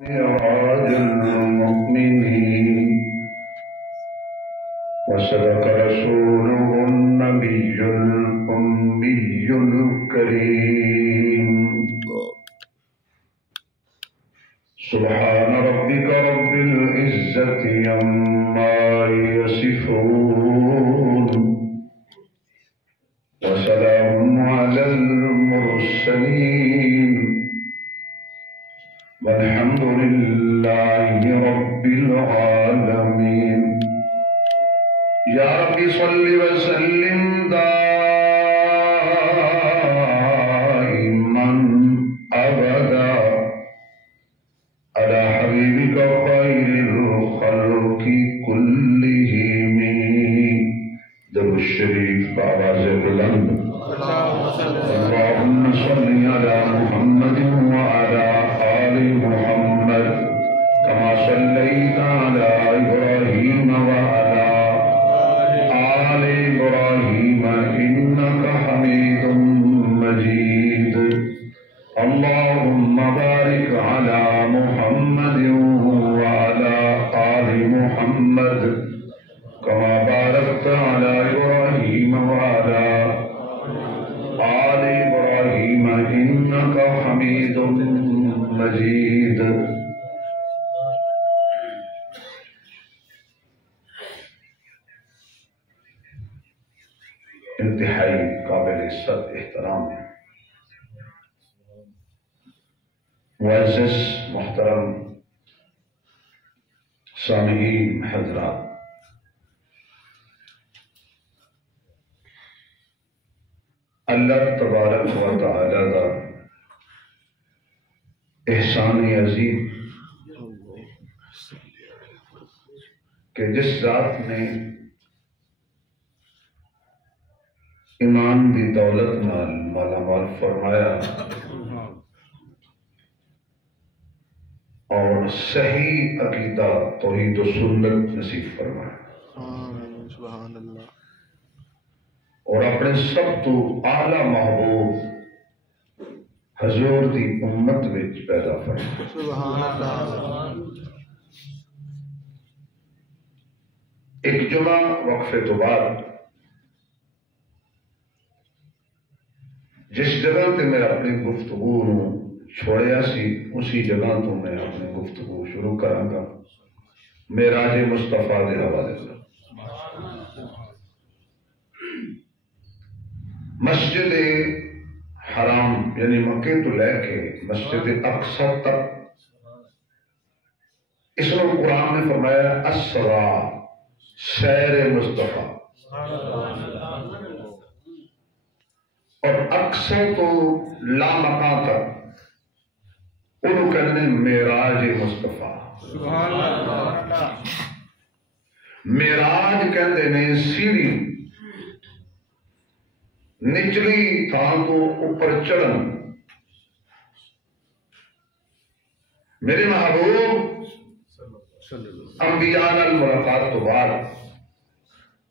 معراج المؤمنين وصدق رسوله النبي الأمي الكريم سبحان ربك رب العزة عما يصفون وسلام على المرسلين والحمد لله رب العالمين يا رب صل وسلم دائما أبدا على حبيبك خير الخلق كلهم درود الشريف بآواز بلند اللهم صل على محمد وعلى آل محمد كما صليت على إبراهيم وعلى آل إبراهيم إنك حميد مجيد اللهم بارك على محمد وعلى آل محمد كما باركت على إبراهيم وعلى آل إبراهيم إنك حميد مجيد انتہائی قابل عزت احترام معزز محترم سامعین حضرات، اللہ تبارک و تعالی کا احسان عظیم کہ جس ذات نے ایمان دی دولت نال مالا مال فرمایا اور صحیح عقیدہ توحید و سنت نصیب فرمایا اور اپنے سب تو اعلی محبوب حضور دی امت وچ پیدا فرمایا۔ ایک جمعہ وقفے تو بعد جس جگہ تے میں اپنی گفتگو چھوڑیا سی اسی جگہ تو میں اپنی گفتگو شروع کراں گا معراج مصطفیٰ دے حوالے سے۔ مسجد حرام یعنی مکے تو لے کے مسجد اقصی تک اس میں قرآن نے فرمایا اسرا سیر مصطفیٰ، اور اقصی تو لامکان تک انہوں کہنے معراج مصطفیٰ۔ معراج کہتے نے سیڑھی نچلی تھان تو اوپر چڑھن۔ میرے محبوب انبیاء نال ملاقات تو بعد،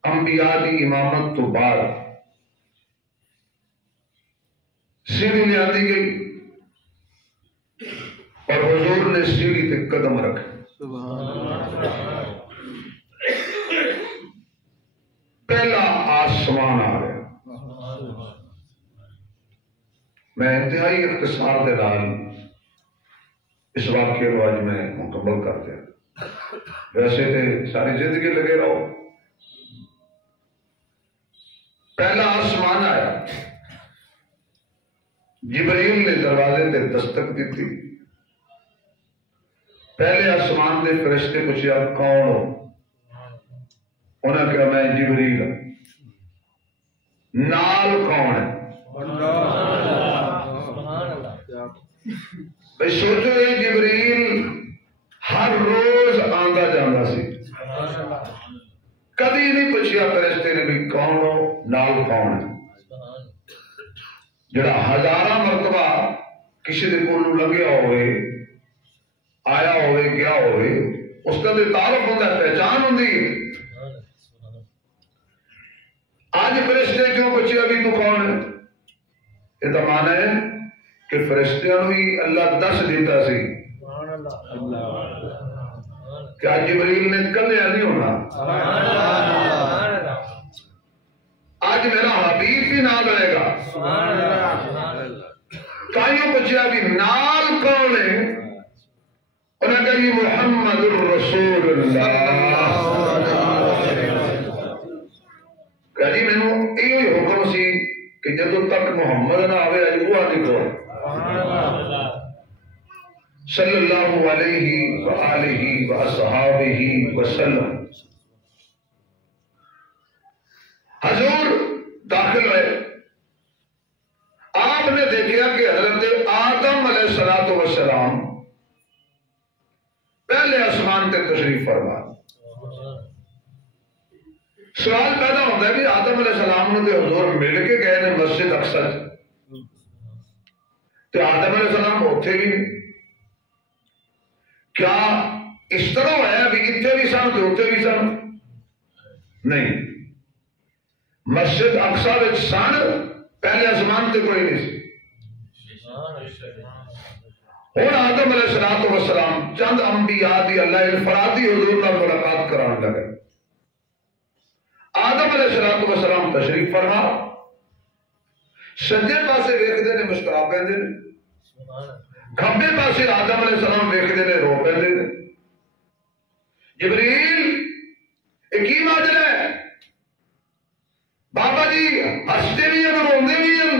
انبیاء دی امامت تو بعد سیڑھی لے آتی گئی اور حضور نے سیڑھی تے قدم رکھے۔ پہلا آسمان آ گیا۔ میں انتہائی اختصار دے نال اس واقعے کو آج میں مکمل کر دیا، ویسے تے ساری زندگی لگے رہو۔ پہلا آسمان آیا، جبرائیل نے دروازے تے دستک دی تھی۔ پہلے آسمان دے فرشتے پوچھیا کون ہو؟ انہوں نے کہا میں جبرائیل ہوں۔ نال کون ہے؟ بھئی سوچو یہ جبرائیل ہر روز آندا جاندہ سی، کبھی نہیں پوچھیا فرشتے نے بھی کون ہو نال کون ہے۔ جڑا ہزارہ مرتبہ کسی دے کولو لگیا ہوئے آیا ہوئے گیا ہوئے اس کا دے تعارف ہوتا ہے، پہچان ہوندی۔ آج فرشتے کیوں پوچھے ابھی تو کون ہے؟ یہ تو معنی ہے کہ فرشتیاں بھی اللہ دس دیتا سی کیا جبریل نے کلیا نہیں ہونا؟ آج میرا حبیب بھی نال رہے گا. تائیوں پوچھا بھی نال کون ہے؟ انہوں نے کہا یہ محمد الرسول اللہ. کہ جی میں نے یہ حکم سی کہ جدو تک محمد نہ آوے آج وہ آتی کو صلی اللہ علیہ وآلہ وآصحابہ وسلم. حضور داخل ہوئے. آپ نے دیکھا کہ حضرت آدم علیہ السلام پہلے آسمان تے تشریف فرما. سوال پیدا ہوتا ہے کہ آدم علیہ السلام نے حضور مل کے گئے نے مسجد اقصی تو آدم علیہ السلام اتنے بھی نہیں. کیا اس طرح ہے بھی اتنے بھی سن تو اتنے بھی سن؟ نہیں. مسجد اقصی وچ سن پہلے آسمان تے کوئی نہیں سی. ہوں آدم علیہ السلام چند انبیاء دی اللہ انفرادی حضور کا ملاقات کران لگے. آدم علیہ السلام تشریف فرما. سجے پاسے ویکھدے نے مسکرا پیندے نے. کھبے پاسے آدم علیہ السلام ویکھدے نے رو پیندے نے. جبریل یہ کی ماجرا ہے؟ بابا جی ہستے بھی ہیں روندے بھی ہیں.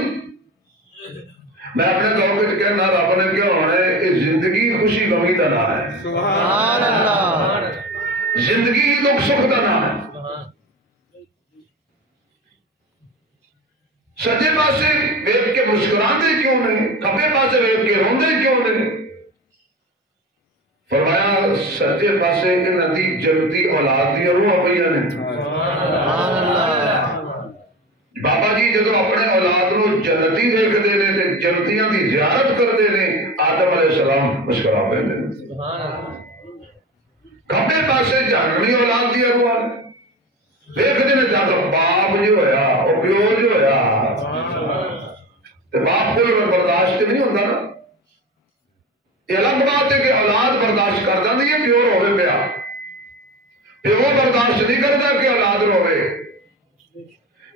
میں اپنے دور میں کہنا رب نے کیا ہونا ہے یہ زندگی خوشی غمی کا نام ہے. سبحان اللہ. زندگی دکھ سکھ کا نام ہے. سجے پاسے ویکھ کے مسکراندے کیوں نہیں؟ کھبے پاسے ویکھ کے روندے کیوں نہیں؟ فرمایا سجے پاسے انہاں دی جنتی اولاد دی روح پئیاں نے. سبحان اللہ. بابا جی جدو اپنے اولاد نو جنتی دیکھتے ہیں تے جنتیاں دی زیارت کرتے ہیں آدم علیہ السلام مسکرا پیندے نے. سبحان اللہ. کھبے پاسے جہنمی اولاد دی روح دیکھتے ہیں جب باپ جو ہویا وہ پیو جو ہویا تو باپ کوئی برداشت نہیں ہوتا نا. یہ الگ بات ہے کہ اولاد برداشت کر جاتی ہے پیو روے پیا. پیو برداشت نہیں کرتا کہ اولاد روے.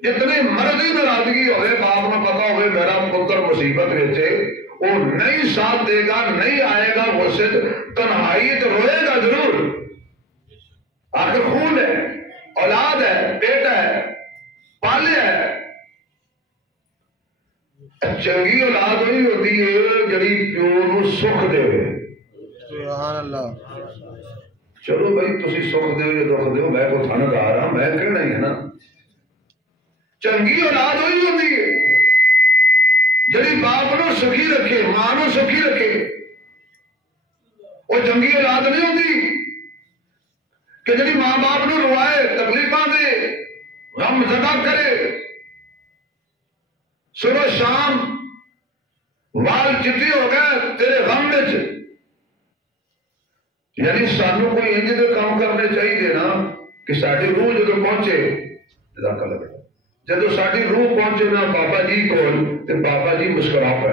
جتنی مرضی ناراضگی ہوئے باپ کو پتا ہوئے میرا پتر مصیبت وچے وہ نہیں ساتھ دے گا نہیں آئے گا غصے تنہائی تو روئے گا ضرور. آخر خون ہے اولاد ہے بیٹا ہے پالے ہے. چنگی اولاد وہی ہوتی ہے جڑی پیو نو سکھ دے. سبحان اللہ. چلو بھائی تسی سکھ دیو یا دکھ دیو میں کو تھانہ دا رہا میں کہنا ہی ہے نا. چنگی اولاد وہی ہوتی ہے جڑی باپ نو سکھی رکھے ماں نو سکھی رکھے. وہ چنگی اولاد نہیں ہوتی کہ جڑی ماں باپ نو روائے تکلیفاں دے غم زدہ کرے. صبح شام وال چٹی ہو گئے تیرے غم وچ. یعنی سانو کوئی انج دے کام کرنے چاہیے نا کہ ساری روح جدو پہنچے جزاک اللہ بیٹا جدو ساری روح پہنچے نا بابا جی کول تے بابا جی مسکرا پے.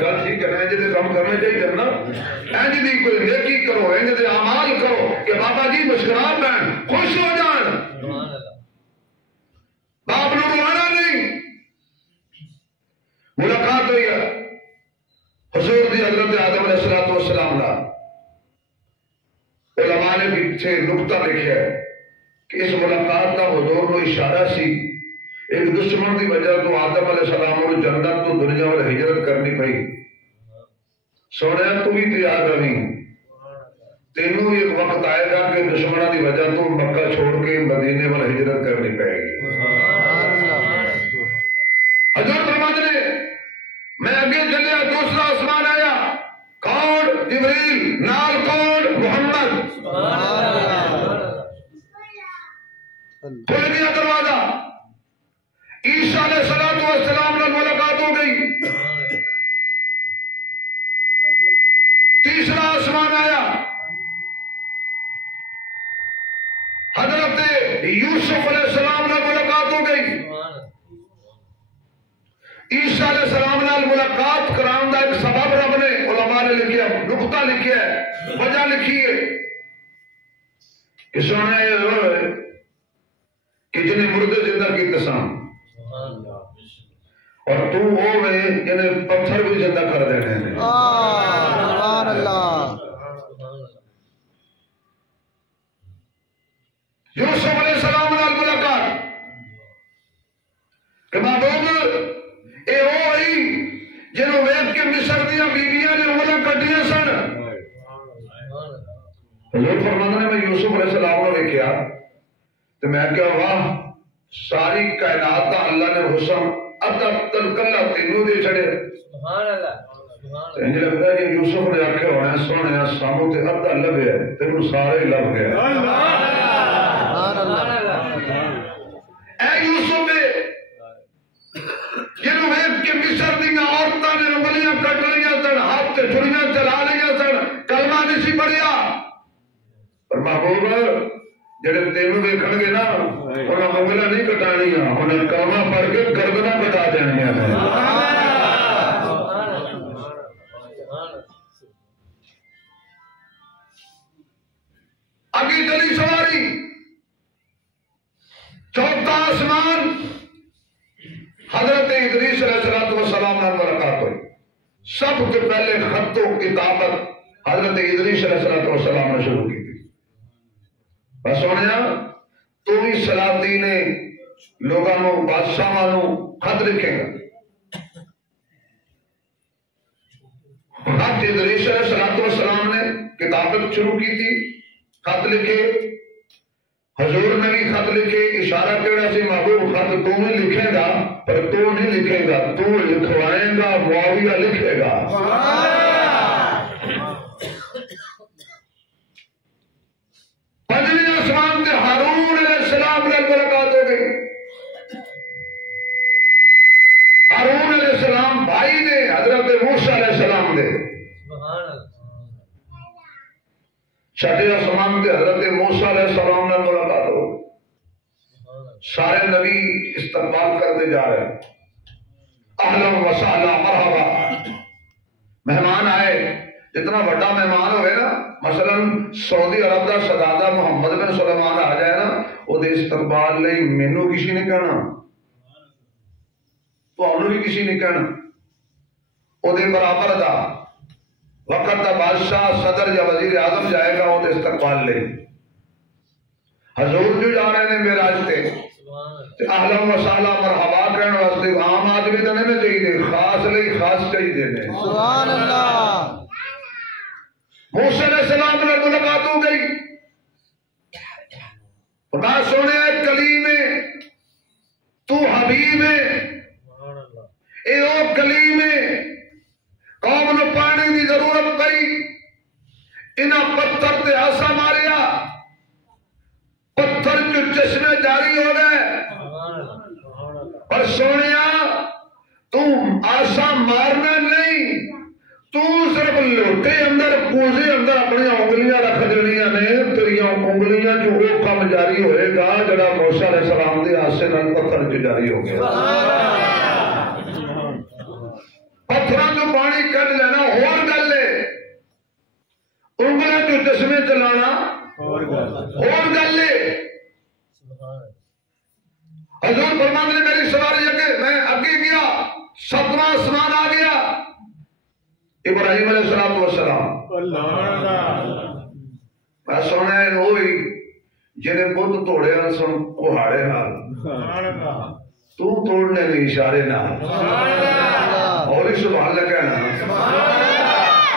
گل ٹھیک ہے. انج دے کام کرنے چاہیے نا. انج دی کوئی نیکی کرو انج دے اعمال کرو کہ بابا جی مسکرا پین خوش ہو جان. باپ نو روانا نہیں. ملاقات ہوئی ہے حضور دی حضرت آدم علیہ السلام لا. علماء نے پیچھے نقطہ لکھا ہے کہ اس ملاقات کا حضور کو اشارہ سی. ایک دشمن کی وجہ تو آدم علیہ السلام کو جنت تو دنیا اور ہجرت کرنی پئی. سونے تو بھی تیار رہی. تینوں ایک وقت آئے گا کہ دشمنوں کی وجہ تو مکہ چھوڑ کے مدینے میں ہجرت کرنی پڑے گی. حضور فرماتے نے میں اگے چلیا دوسرا آسمان آیا. کون؟ جبریل. نال کون؟ محمد. کھل گیا دروازہ. عیسیٰ علیہ السلام نے ملاقات ہو گئی. تیسرا آسمان آیا. حضرت یوسف علیہ السلام نے ملاقات ہو گئی. عیسیٰ علیہ السلام نے ملاقات کران دا ایک سبب رب نے علماء علماء نے لکھیا نقطہ لکھیا ہے وجہ لکھی ہے کہ سونے کہ جنہیں مردے زندہ کی تسام اور تو وہ میں جنہیں پتھر بھی زندہ کر دینے ہیں سبحان اللہ یوسف علیہ السلام نے ملاقات کہ محبوب اے او آئی جنہوں ویب کے مصر دیا بیویاں نے انہیں کٹیاں سن حضور فرمانے میں یوسف علیہ السلام نے کیا تو میں کیا واہ ساری کائنات کا اللہ نے حسن ادب تلکلہ تینوں دے چھڑے سبحان اللہ انجھے لگتا ہے کہ یوسف نے آکھے ہونے سونے ساموں تے ادھا لب ہے تینوں سارے لب گئے اے یوسف جنہوں ایک کے مصر دینا عورتاں نے انگلیاں کٹ لیاں سن ہاتھ تے چھڑیاں چلا لیاں سن کلمہ نہیں سی پڑھیا پر محبوب جڑے تینوں دیکھن گے نا انہاں انگلیاں نہیں کٹانیاں انہیں کلمہ پڑھ کے گردناں کٹا دینیاں نے اگی چلی سواری چوتھا آسمان حضرت ادریس علیہ السلام نے ملاقات ہوئی سب سے پہلے خط و کتابت حضرت ادریس علیہ السلام نے شروع کی تھی بس سونیا تو بھی سلاطین لوگوں بادشاہوں خط لکھے گا خط ادریس علیہ السلام نے کتابت شروع کی تھی خط لکھے حضور نے بھی خط لکھے اشارہ کیڑا سی محبوب خط تو نہیں لکھے گا پر تو نہیں لکھے گا تو لکھوائے گا معاویہ لکھے گا پنجویں آسمان سے ہارون علیہ السلام نے ملاقات ہو گئی ہارون علیہ السلام بھائی نے حضرت موسیٰ علیہ السلام نے چھٹے آسمان سے حضرت موسیٰ علیہ السلام نے ملاقات ہو سارے نبی استقبال کرتے جا رہے ہیں اہلا و سہلا مرحبا مہمان آئے جتنا بڑا مہمان ہوئے نا مثلا سعودی عرب دا صدادہ محمد بن سلمان آ جائے نا وہ دے استقبال لئی مینوں کسی نے کہنا تو انہوں بھی کسی نے کہنا وہ دے برابر دا وقت دا بادشاہ صدر یا وزیر اعظم جائے گا وہ دے استقبال لئی حضور جو جا رہے ہیں معراج تے اہلا و سہلا مرحبا کہنے واسطے عام آدمی تو نہیں چاہیے خاص لئی خاص چاہیے سبحان اللہ موسیٰ علیہ السلام نے ملاقات ہو گئی خدا سونے کلیم ہے تو حبیب ہے اے او کلیم ہے قوم نے پانی دی ضرورت پئی انہاں پتھر تے آسا ماریا پتھر جو چشمے جاری ہو گئے پر سونیا تم آسا مارنا نہیں تو صرف لوٹے اندر پوزے اندر اپنی انگلیاں رکھ دنیا نے تیریاں انگلیاں جو وہ کم جاری ہوئے گا جڑا موسیٰ علیہ السلام دے آسے نال پتھر جو جاری ہو گیا پتھراں جو پانی کٹ لینا اور گل ہے انگلیاں جو چشمے چلانا اور گل ہے حضور فرماتے نے میری سواری اگے میں اگے گیا ساتواں آسمان آ گیا ابراہیم علیہ السلام میں سونا ہے وہی جنہیں بت توڑے سن کہاڑے نال تو توڑنے نہیں اشارے نال اور ہی سبحان اللہ کہنا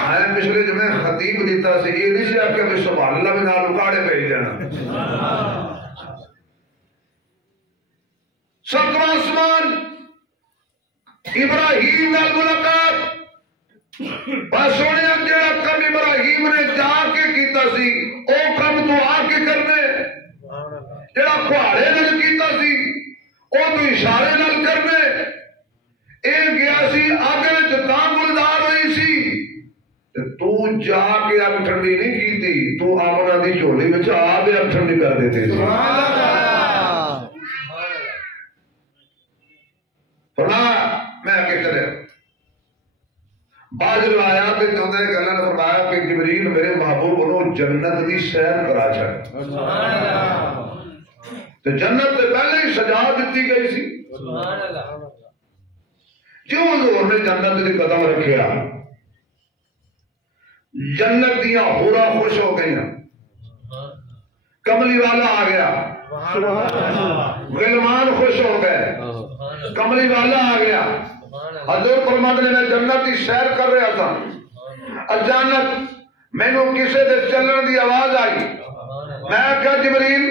میں پچھلے جب میں خطیب دیتا سے یہ نہیں سے کہ میں سبحان اللہ میں نال اکاڑے پہ جانا ستواں آسمان ابراہیم نال ملاقات بس سونے جڑا کم ابراہیم نے جا کے کیتا سی او کم تو آ کے کرنے جڑا پہاڑے نال کیتا سی او تو اشارے نال کرنے اے گیا سی آگے جتاں گلدار ہوئی سی تو جا کے اگ ٹھنڈی نہیں کیتی تو آمنہ دی جھولی وچ آ کے اگ ٹھنڈی کر دیتے سی فرمایا میں آگے چلے بعض روایات حیات اللہ نے فرمایا کہ جبریل میرے محبوب انہوں جنت دی سیر کرا چھڑ تو جنت سے پہلے ہی سجا دیتی گئی سی جو حضور نے جنت دی قدم رکھیا جنت دیا حورا خوش ہو گئی کملی والا آ گیا غلمان خوش ہو گئے کملی والا آ گیا حضور فرماتے ہیں میں جنت کی سیر کر رہا تھا اچانک مینوں کسے دے چلن دی آواز آئی میں کہا جبریل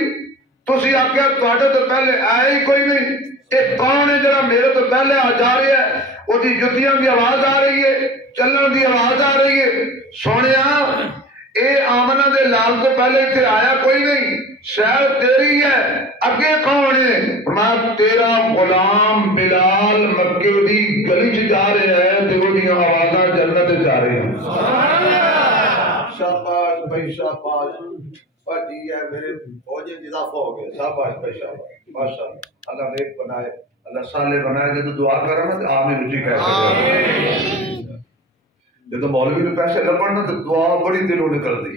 تسی آکھیا تواڈے تو پہلے آئے ہی کوئی نہیں یہ کون ہے جڑا میرے تو پہلے آ جا رہا ہے وہ دی جتیاں دی آواز آ رہی ہے چلن دی آواز آ رہی ہے سونیا اے آمنہ دے لال تو پہلے تھے آیا کوئی نہیں شاید تیری ہے اگے کون ہے میں تیرا غلام بلال مکے دی گلی چ جا رہے ہیں تے وہ دی آوازاں جنت جا رہے ہیں شاباش بھائی شاباش پڑھی ہے میرے فوجی اضافہ ہو گیا شاباش بھائی شاباش ماشاءاللہ اللہ نیک بنائے اللہ صالح بنائے جب دعا کرو نا آمین رجی کہتے جب مولوی نے پیسے لبن نا تو دعا بڑی دلوں نکل دی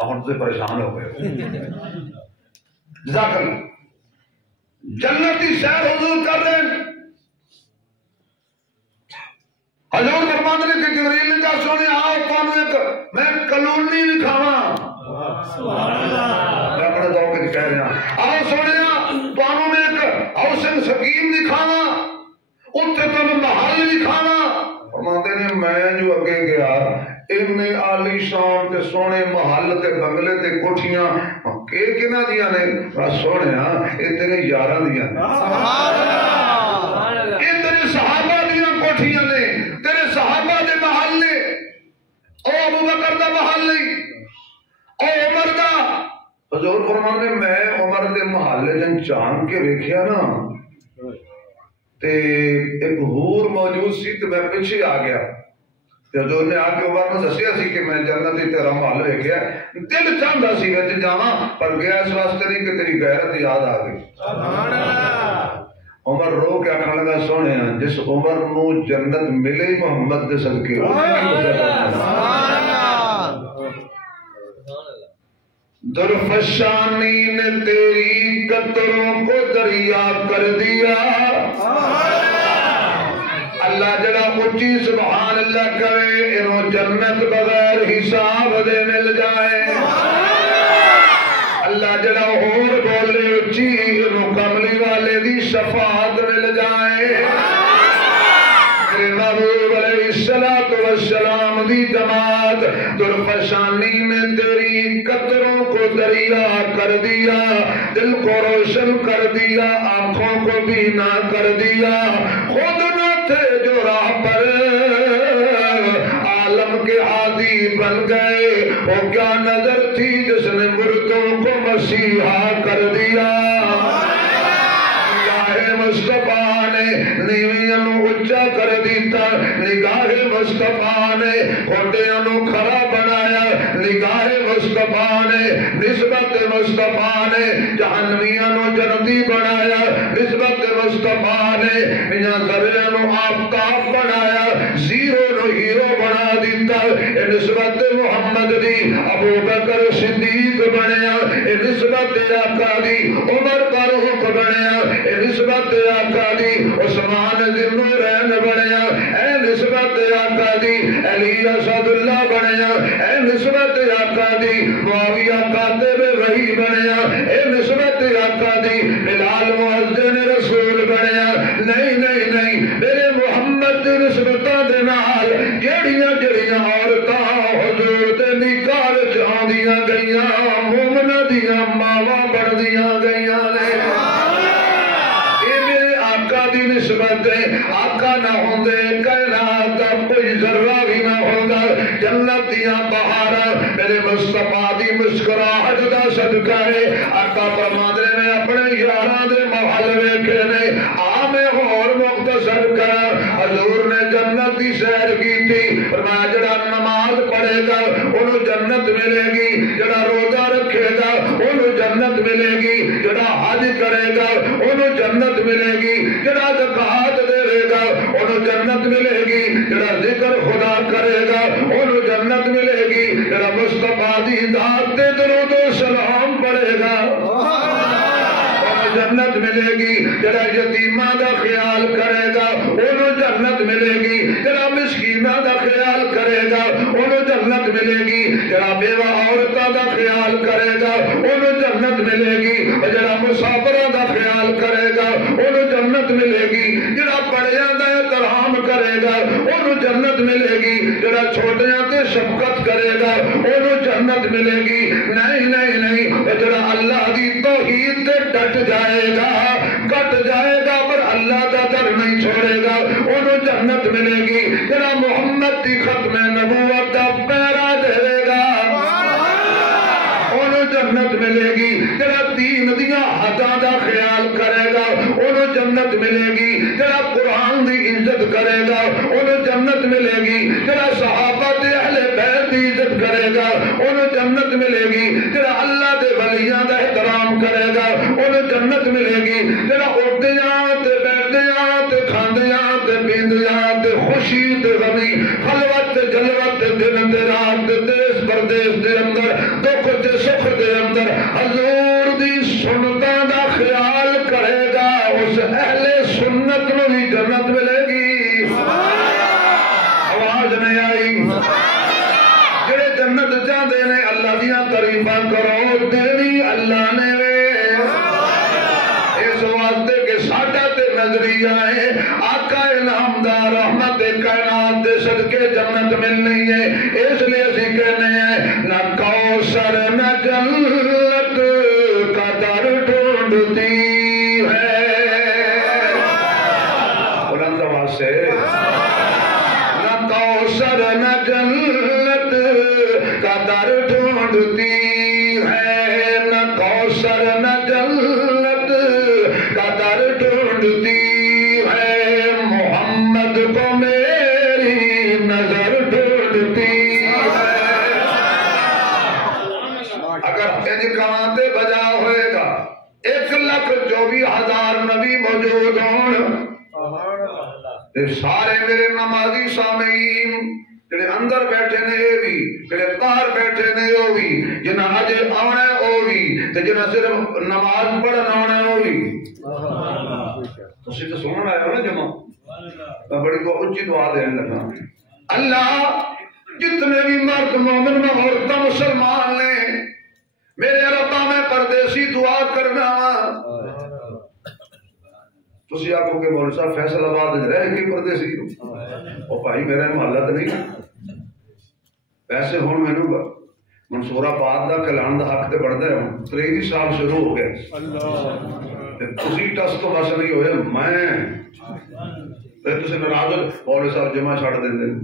ہم سے پریشان ہو گئے جزاک اللہ جنتی سیر حضور کر رہے ہیں حضور فرماتے ہیں کہ جبریل نے کہا سونے آؤ تمہیں ایک میں کلونی بھی کھاواں میں اپنے دعا کے کہہ رہا آؤ سونے تمہیں میں ایک حسن سکیم دکھاواں اتنے تمہیں محل دکھاواں فرماتے ہیں میں جو اگے گیا ان عالی شان تے سونے محل تے بنگلے تے کوٹھیاں کہ کنا دیاں نے سونے اے تیرے یاراں دیاں نے سبحان اللہ اے تیرے صحابہ دیاں کوٹھیاں نے تیرے صحابہ دے محل نے او ابو بکر دا محل نہیں او عمر دا حضور فرماتے ہیں میں عمر دے محل جن چاند کے ویکھیا نا تے ایک حور موجود سی تے میں پیچھے آ گیا حضور نے آ کے عمر نے دسیا سی کہ میں جنت تیرا محل ویکھیا دل چاہندا سی وچ جاواں پر گیا اس واسطے نہیں کہ تیری غیرت یاد آ گئی سبحان اللہ عمر رو کے آخر لگا سونے جس عمر نو جنت ملے محمد دے صدقے درفشانی نے تیری قطروں کو دریا کر دیا اللہ جڑا اچھی سبحان اللہ کرے انہوں جنت بغیر حساب دے مل جائے اللہ جڑا اور بولے اچھی انہوں کملی والے دی شفاعت مل جائے محبوب علیہ السلام دی جماعت درفشانی میں تیری قطروں کو دریا کر دیا دل کو روشن کر دیا آنکھوں کو بینا کر دیا خود نہ تھے جو راہ پر عالم کے عادی بن گئے وہ کیا نظر تھی جس نے مردوں کو مسیحا کر دیا مصطفیٰ نے نیویاں نو اچا کر دیتا نگاہ مصطفیٰ نے کھوٹیاں نو کھڑا بنایا نگاہ مصطفیٰ نے نسبت مصطفیٰ نے جہنمیاں نو جنتی بنایا نسبت مصطفیٰ نے میاں ذریعہ نو آفتاب بنایا زیرو نو ہیرو بنا دیتا اے نسبت محمد دی ابو بکر صدیق بنیا اے نسبت آقا دی عمر فاروق بنیا اے نسبت آقا دی عثمان ذی النورین بنیا اے نسبت آقا دی علی اسد اللہ بنیا اے نسبت آقا دی معاویہ کاتب وحی بنیا اے نسبت آقا دی بلال مؤذن رسول بنیا نہیں نہیں نہیں میرے محمد دی نسبتاں دے نال جڑیاں جڑیاں عورتاں حضور دے نکاح وچ آندیاں گئیاں مومناں دیاں ماواں بندیاں گئیاں نے نسبت آقا نہ ہوندے کائنات دا کوئی ذرہ بھی نہ ہوندا جنت دیاں بہاراں میرے مصطفیٰ دی مسکراہٹ دا صدقہ ہے آقا فرماندے میں اپنے یاراں دے محل ویکھے نے آ میں اور مختصر کراں حضور نے جنت دی سیر کیتی فرمایا جڑا نماز پڑھے گا اونوں جنت ملے گی جڑا روزہ رکھے گا اونوں جنت ملے گی جڑا حج کرے گا اونوں جنت ملے گی جڑا زکات دے گا انہوں جنت ملے گی جڑا ذکر خدا ذات تے درود و سلام پڑھے گا جنت ملے گی، جڑا یتیماں دا خیال کرے گا انہوں جنت ملے گی، جڑا مسکیناں دا خیال کرے گا انہوں جنت ملے گی، جڑا بیوہ عورتاں دا خیال کرے گا انہوں جنت ملے گی، جڑا مسافراں دا خیال کرے گا انہوں جنت ملے گی، جڑا بڑیاں دا احترام کرے گا انہوں جنت ملے گی، جڑا چھوٹیاں تے شفقت کرے گا انہوں جنت ملے گی۔ نہیں نہیں نہیں، جڑا اللہ دی توحید تے ڈٹ جائے گا کٹ جائے گا پر اللہ دا در نہیں چھوڑے گا انہوں جنت ملے گی، جڑا محمد دی ختم نبوت دا پیرا دے گا انہوں جنت ملے گی، جڑا دین دیاں حداں دا خیال کرے گا انہوں جنت ملے گی، جڑا قرآن دی عزت کرے گا انہوں جنت ملے گی، جڑا صحابہ دے اہل بیت دی عزت کرے گا انہوں جنت ملے گی، جڑا اللہ دے ولیاں دا احترام کرے گا انہوں جنت ملے گی، جڑا اٹھدیاں تے بیٹھدیاں تے کھاندیاں تے پیندیاں تے خوشی تے غمی خلوت تے جلوت تے دن تے رات تے دیس پردیس دے اندر دکھ تے سکھ دے اندر حضور دی سنتاں دا خیال کرے گا اس اہل سنت نو بھی جنت ملے گی۔ آواز نہیں آئی؟ جڑے جنت چاہتے نے اللہ دیاں تعریفاں کرو دینی اللہ نے اس واسطے کہ ساڈا تے نظریہ ہے آقا انعامدار رحمت کائنات دے صدقے جنت ملنی ہے، اس لیے اسی کہنے ہیں نہ کوثر نہ جنت کا در ڈھونڈتی ہے، بلند آواز سے نہ کوثر نہ جنت کا در ڈھونڈتی ہے، نہ کوثر نہ جنت کا در ڈھونڈتی ہے، محمد کو میری نظر ڈھونڈتی ہے۔ اگر انج کانتے بجا ہوئے گا 1,24,000 نبی موجود ہون سارے میرے نمازی سامعین جڑے اندر بیٹھے نے اے بھی جڑے باہر بیٹھے نے او بھی جنہاں اج آنا ہے او بھی تے جنہاں صرف نماز پڑھن آنا ہے او بھی تسی تو سنن آئے ہو نا جمع میں بڑی کو اونچی دعا دینے لگا اللہ جتنے بھی مرد مومن میں عورتیں مسلمان نے میرے ربا میں پردیسی دعا کرنا تسی آپ کے مولوی صاحب فیصل آباد رہ کے پردیسی او بھائی میرا محلہ تو نہیں ویسے ہوں میں نے منصور آباد دا کلان دا حق تے بڑھتا ہے 23 سال شروع ہو گئے تسی ٹس تو بس نہیں ہوئے میں تسی ناراض مولوی صاحب جمع چھڑ دیں دیں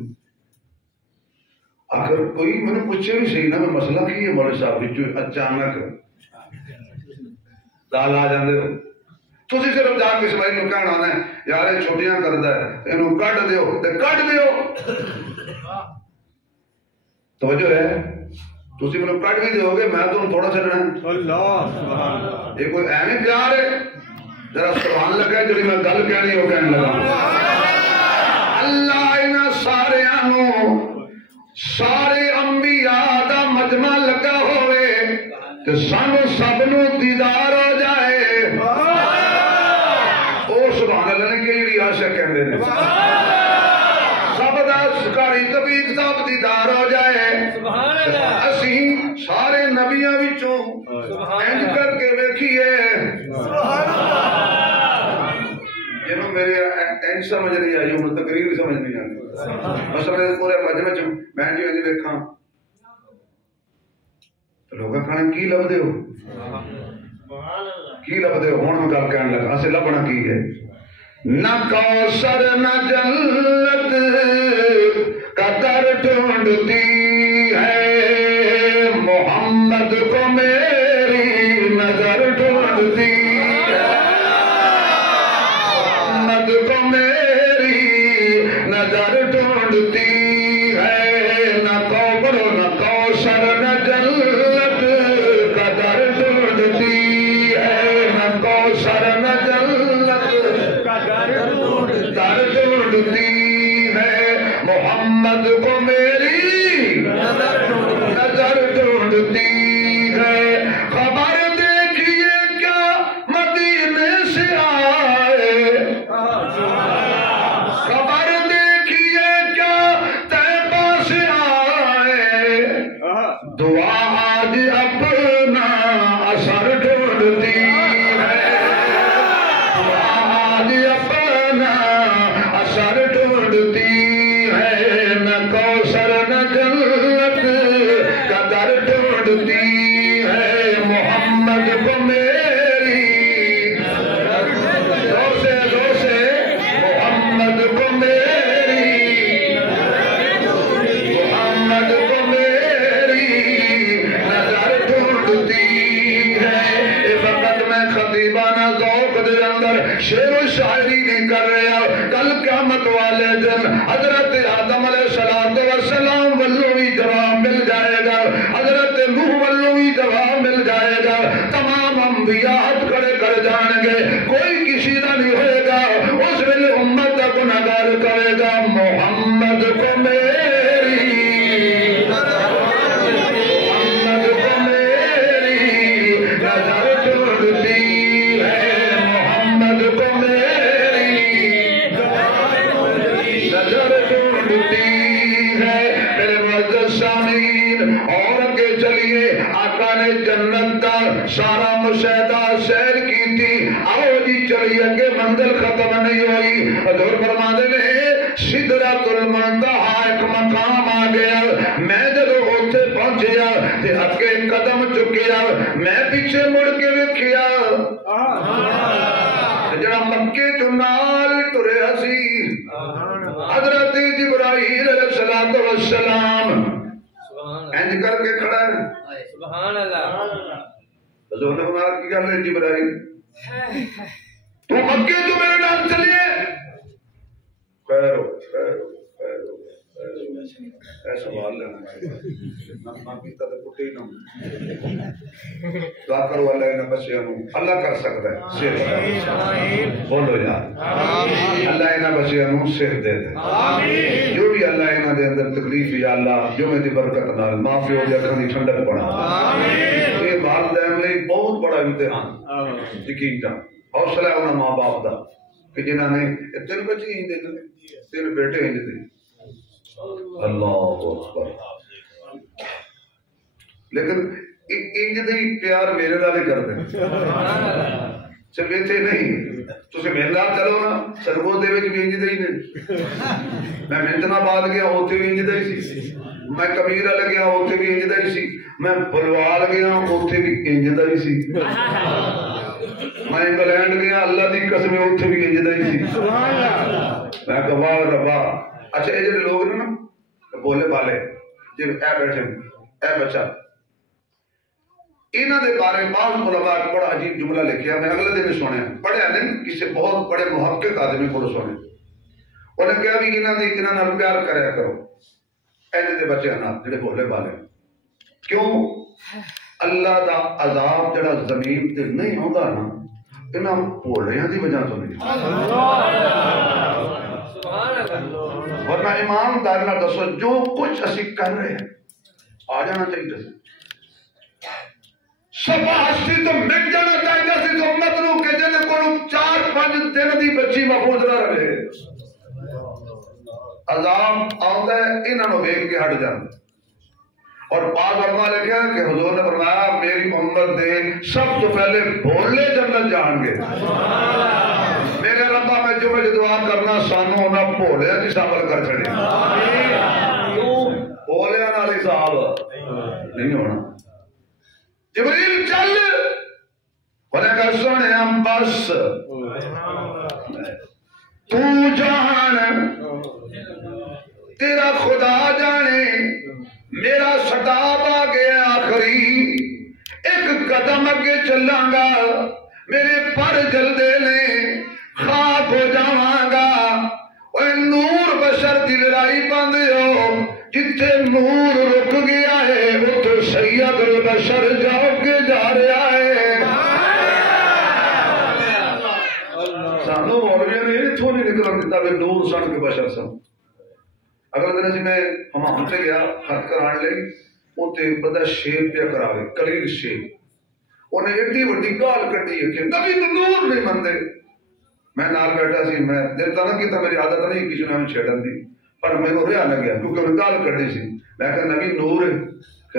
اگر کوئی میں نے پوچھے بھی صحیح نا میں مسئلہ کی ہے مولوی صاحب جو اچانک دال آ جاندے تسی صرف جا کے اسماعیل نو کہنا آنا ہے یار یہ چھوٹیاں کرتا ہے انہوں کٹ دیو تے کٹ دیو توجہ ہے تسی منو کٹ بھی دیو گے میں تو تھوڑا چھڑنا ہے اللہ یہ کوئی اہمی پیار ہے ذرا سبحان لگا ہے جڑی میں گل کہنی ہو کہنے لگا اللہ انہاں سارے آنوں سارے انبیاء دا مجمع لگا ہوئے کہ سانو سب نو دیدار ہو جائے او سبحان اللہ نے کہ جڑی عاشق کہندے نے سب دا سکاری طبیق صاحب دیدار ہو جائے اسی سارے نبیاں وچوں انج کر کے ویکھیے جنہوں میرے انج سمجھ نہیں آئی ہوں تقریر سمجھ نہیں آئی مثلا پورے مجمع چ میں جو انج ویکھاں تو لوگاں کھانے کی لب دے ہو کی لب دے ہو ہون میں گل کہنے لگا اسے لبنا کی ہے نہ کوثر نہ جنت کا در ڈھونڈتی ہے محمد کو میری نظر ڈھونڈتی ہے محمد کو میری نظر ڈھونڈتی ہے نہ کوبرو نہ کوثر نہ جنت کا در ڈھونڈتی ہے نہ کوثر نہ جنت کا در ڈھونڈتی ہے محمد کو میری نظر ڈھونڈتی دعا آج اپنا اثر ڈھونڈتی ہے، دعا آج اپنا اثر ڈھونڈتی ہے، نہ کوثر نہ جنت کا در ڈھونڈتی ہے، محمد کو میری دو سے محمد کو میری، محمد کو میری نظر ڈھونڈتی ہے۔ اس وقت میں خطیبانہ ذوق دے اندر شعر و شاعری نہیں کر رہا، کل قیامت والے دن حضرت آدم علیہ السلام والوں ہی جواب مل جائے گا، حضرت نوح والوں ہی جواب مل جائے گا، تمام انبیاء ہاتھ کھڑے کر جان گے، کوئی کسی کا نہیں ہوئے گا، اس ویلے امت کا گنہگار کرے گا محمد کو میری، محمد کو میری نظر ڈھونڈتی ہے، محمد کو میری نظر ڈھونڈتی ہے۔ میرے معزز سامعین اور آگے چلیے، آقا نے جنت کا سارا مشاہدہ سیر کی تھی، آؤ جی چلیے کہ منزل ختم نہیں ہوئی۔ حضور فرماتے ہیں سدرۃ المنتہا ایک مقام آ گیا، میں جب اوتھے پہنچیا تے اگے قدم چکیا، میں پیچھے مڑ کے ویکھیا جڑا مکے تو نال ٹرے ہسی حضرت جبرائیل علیہ السلام انج کر کے کھڑا ہے، سبحان اللہ، حضور نے فرمایا کی گل ہے جبرائیل تو مکے تو میرے نال چلیے، خیر ہو خیر ہو خیر ہو خیر ہو، ایسا سوال لینا نہ پیتا تو کٹے ہی نہ دعا کرو اللہ نے بچیاں نو، اللہ کر سکتا ہے صرف بولو یار اللہ انہاں بچیاں نو صرف دے دے، جو بھی اللہ انہاں دے اندر تکلیف یا اللہ جو میں دی برکت نال معافی ہو جائے کھانی ٹھنڈک پڑا، یہ والدین لئی بہت بڑا امتحان یقین جان، حوصلہ ہے انہاں ماں باپ دا کہ جنہاں نے تین بچی ہی دے تین بیٹے ہی دے، اللہ اکبر، لیکن انج دی پیار میرے نال ہی کر دے، صرف اتنے نہیں تسی میرے نال چلو نا سرگو دے وچ بھی انج دے ہی نے، میں منتنا بعد گیا اوتھے بھی انج دے ہی سی، میں کبیر والے گیا اوتھے بھی انج دے ہی سی، میں بلوال گیا اوتھے بھی انج دے ہی سی، میں انگلینڈ گیا اللہ دی قسم اوتھے بھی انج دے ہی سی، میں کہا واہ ربا۔ اچھا یہ جڑے لوگ نا بولے بالے جی اے بیٹھے اے بچہ، انہاں دے بارے بعض علماء نے بڑا عجیب جملہ لکھیا، میں اگلے دن سنیا، پڑھیا نہیں کسی بہت بڑے محقق آدمی کو سنے، انہوں نے کہا بھی انہاں نال پیار کریا کرو ایسے دے بچے نال جڑے بولے بالے، کیوں اللہ دا عذاب جڑا زمین تے نہیں ہوندا نا انہاں بولیاں دی وجہ تو نہیں، ورنہ ایماندار نہ دسو جو کچھ اسی کر رہے ہیں آ جانا چاہیے سی، صفا ہستی تو مٹ جانا چاہیے سی تو امت نو کہ جن کو 4-5 دن دی بچی محفوظ نہ رہے، عذاب آتا ہے انہاں نو ویکھ کے ہٹ جانا۔ اور بعض علماء لکھا کہ حضور نے فرمایا میری امت دے سب تو پہلے بولے جنت جان گے، میرے ربا میں جو مجھے دعا کرنا سانو انہاں بولے جس عمل کر چھڑے، بولے نال حساب نہیں ہونا۔ جبریل چل انہیں کہا سونے ہم بس تو جان تیرا خدا جانے، میرا سٹاپ آ گیا آخری، ایک قدم اگے چلاں گا میرے پر جلدے نے خاک ہو جاواں گا، اے نور بشر دی لڑائی بند ہو، جتھے نور رک گیا ہے اتھے سید البشر جاؤ کے جا رہا ہے۔ سانو مولویوں نے اتھوں نہیں نکلن دیتا بھی نور سن کے بشر سن۔ اگر دن جی میں ہم سے گیا خط کران لے اتنے بندہ شیر پیا کراوے، کلیل شیر، انہیں ایڈی وڈی گال کٹی ہے کہ نبی نور نہیں مندے، میں نال بیٹھا سی، میں دل تا نہ کیتا، میری عادت نہیں کسی نے ہمیں چھیڑن دی، پر میں کو رہا نہ گیا کیونکہ انہیں گال کٹی سی، میں کہا نبی نور ہے، کہ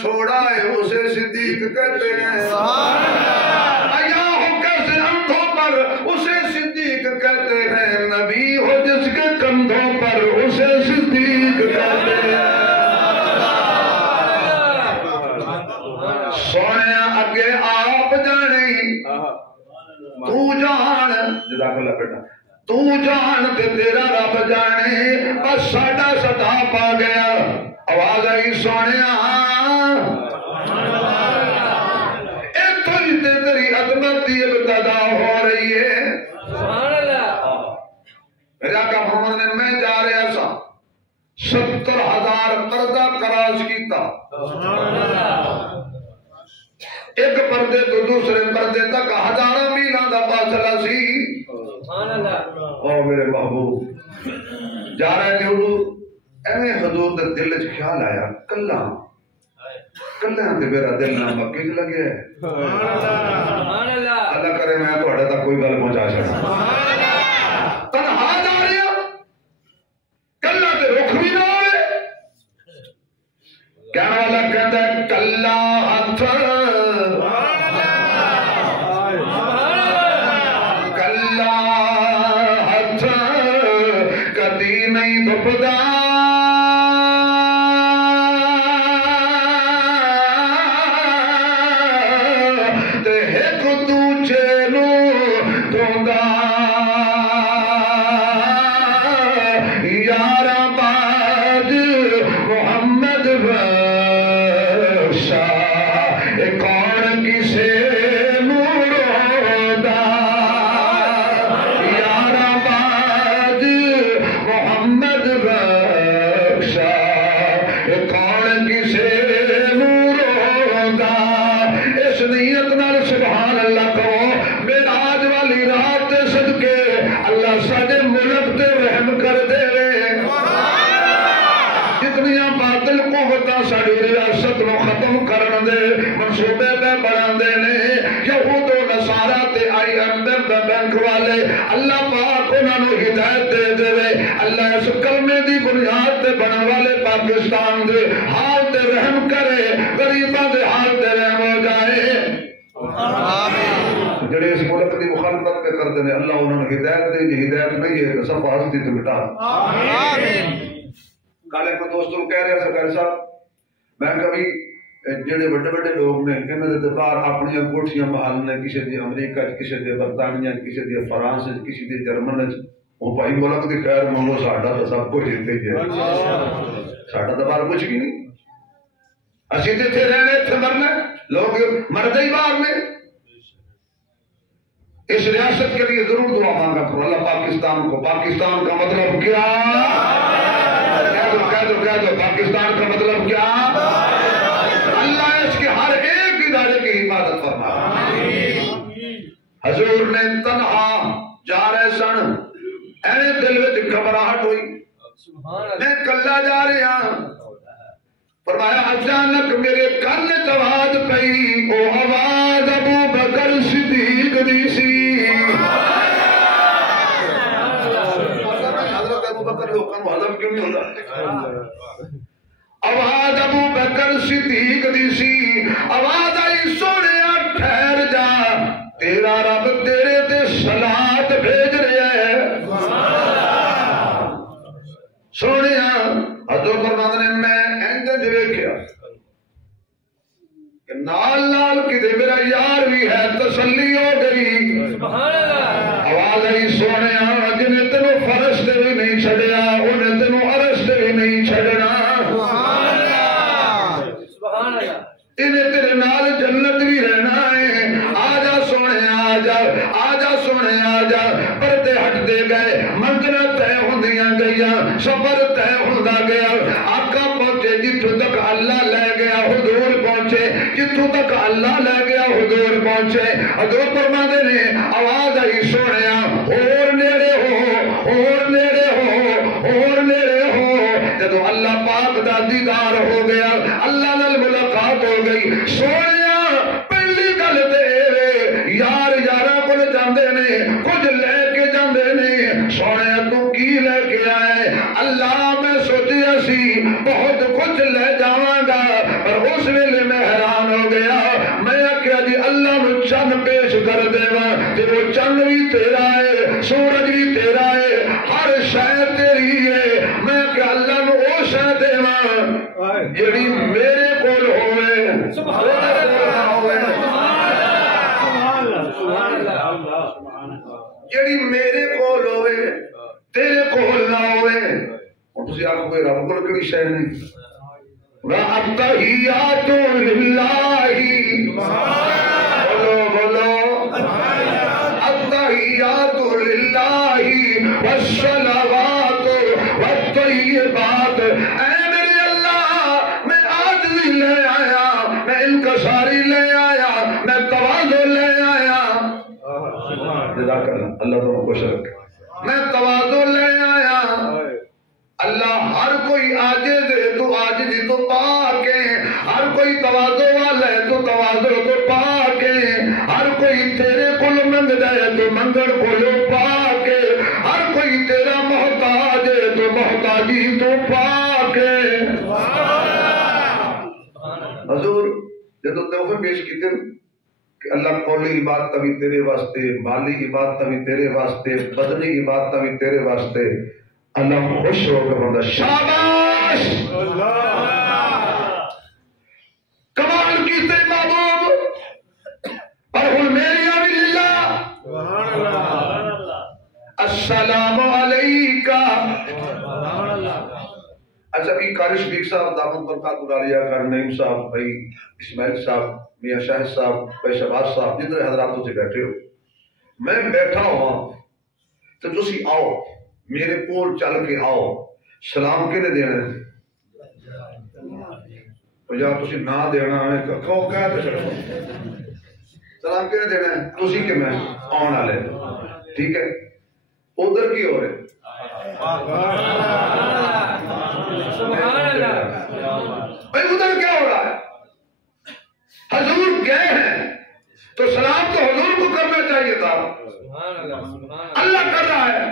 چھوڑا ہے اسے صدیق کہتے ہیں آیا ہو کیسے اندھوں پر اسے صدیق کہتے ہیں نبی ہو جس کے کندھوں پر اسے صدیق کہتے ہیں سونے اگے آپ جانے تو جان جزاک اللہ بیٹا تو جان تے تیرا رب جانے بس ساڈا ستا پا گیا آواز آئی سونے اتوں ہی تے تیری عظمت کی ابتدا ہو رہی ہے میرا آقا محمد نے میں جا رہا سا 70,000 پردہ کراس کیتا ایک پردے تو دوسرے پردے تک 1000 میلاں دا فاصلہ سی او میرے محبوب جا رہے ہیں حضور ایویں حضور دے دل وچ خیال آیا کلا تے میرا دل نہ مکے وچ لگیا ہے سبحان اللہ اللہ کرے میں تہاڈے تک کوئی گل پہنچا سکاں تنہا جا رہے ہو کلا تے رخ بھی نہ ہوئے کہنے والا کہندا ہے کلا ہتھ دھپدا تے ایک دوجے نو دھوندا یاراں باج محمد بخشا کون کسے نو روندا یاراں باج محمد بخشا کون کسے نو روندا اس نیت نال سبحان اللہ کہو معراج والی رات دے صدقے اللہ ساڈے ملک تے رحم کر دے جتنیاں باطل قوتاں ساڈی ریاست نو ختم کرن دے منصوبے پہ بناندے نے یہود و نصارا تے IMF بینک والے اللہ پاک انہاں نو ہدایت دے دے اللہ اس کلمے دی بنیاد تے بنن والے پاکستان دے حال تے رحم کرے غریباں دے حال تے رحم ہو جائے آمین جڑے اس ملک دی مخالفت پہ کرتے ہیں اللہ انہوں نے ہدایت دے جی ہدایت نہیں ہے تو سب ہستی تو مٹا آمین کل ایک دوستوں کہہ رہا سرکاری صاحب میں کبھی جڑے بڑے بڑے لوگ نے انہاں دے باہر اپنی کوٹھیاں محل نے کسی دی امریکہ کسی دی برطانیہ کسی دی فرانس کسی دی جرمن وہ بھائی ملک دی خیر منگو ساڈا تو سب کچھ اتنے ہی ہے ساڈا تو باہر کچھ بھی نہیں اسی تے اتنے رہنے اتنے مرنا لوگ مرتے ہی باہر میں اس ریاست کے لیے ضرور دعا مانگا کرو اللہ پاکستان کو پاکستان کا مطلب کیا کہہ دو پاکستان کا مطلب کیا اللہ اس کے ہر ایک ادارے کی حفاظت فرما حضور نے تنہا جا رہے سن اینے دل وچ گھبراہٹ ہوئی میں کلا جا رہا فرمایا اچانک میرے کان وچ آواز پئی او آواز ابو بکر صدیق دی سی حضرت ابو بکر لوکاں نوں ہضم کیوں نہیں ہوندا آواز ابو بکر صدیق دی سی آواز آئی سونیا ٹھہر جا تیرا رب تیرے تے صلات بھیج رہا ہے سونیا حضور فرماتے نے میں انج ویکھیا کہ نال نال کدے میرا یار بھی ہے تسلی ہو گئی سبحان اللہ آواز آئی سونیا جنہیں تینوں فرش تے بھی نہیں چھڑیا انہیں تینوں عرش تے بھی نہیں چھڑنا انہیں تیرے نال جنت بھی رہنا ہے آجا سونے آجا سونے آجا پردے ہٹ دے گئے منزلیں طے ہوندیاں گئیاں سفر طے ہوندا گیا آقا پہنچے جتوں تک اللہ لے گیا حضور پہنچے جتوں تک اللہ لے گیا حضور پہنچے حضور فرماندے نے آواز آئی سونیا اور نیڑے ہو اور نیڑے ہو اور نیڑے ہو جدوں اللہ پاک دا دیدار ہو گیا اللہ نال ملاقات ہو گئی سونیا پہلی گل تے یار یاراں کول جاندے نے کچھ لے کے جاندے نے سونیا تو کی لے کے آئے اللہ میں سوچیا سی بہت کچھ لے جاواں گا پر اس ویلے کر دیوا تے وہ چند بھی تیرا ہے سورج بھی تیرا ہے ہر شے تیری ہے میں کہ اللہ نو او شے دیواں جڑی میرے کول ہوے سبحان اللہ جڑی میرے کول ہوے تیرے کول نہ ہوے ہن تسی آکھو کہ رب کول کیڑی شے نہیں وَالتَّحِيَّاتُ لِلَّهِ بولو بولو التَّحِيَّاتُ لِلَّهِ وَالصَّلَوَاتُ وَالطَّيِّبَاتُ اے میرے اللہ میں عاجزی لے آیا میں انکساری لے آیا میں تواضع لے آیا جزاک اللہ تمہیں خوش رکھے میں تواضع لے آیا اللہ ہر کوئی عاجز ہے تو عاجزی تو پاک ہے ہر کوئی تواضع والا ہے تو تواضع تو پاک ہے ہر کوئی تیرے کل منگدا ہے تو منگن کولو پاک ہے ہر کوئی تیرا محتاج ہے تو محتاجی تو پاک ہے حضور جب تحفے پیش کیتے کہ اللہ قولی عبادت بھی تیرے واسطے مالی عبادت بھی تیرے واسطے بدنی عبادت بھی تیرے واسطے اللہ خوش ہو کر بندہ شاباش کمال کیتے محبوب اور ہن میری علی اللہ السلام علیکہ اچھا بھی کارش بیگ صاحب دامن برکات العالیہ کر نعیم صاحب بھائی اسماعیل صاحب میاں شاہد صاحب بھائی شہباز صاحب جتنے حضراتوں سے بیٹھے ہو میں بیٹھا ہوا تو تسی آؤ میرے کول چل کے آؤ سلام کنے دینا ہے یا تسی نہ دینا ہے کہو کہہ تے چلو سلام کنے دینا ہے تسی کہ میں آن والے ٹھیک ہے ادھر کی ہو رہے بھائی ادھر کیا ہو رہا ہے حضور گئے ہیں تو سلام تو حضور کو کرنا چاہیے تھا اللہ کر رہا ہے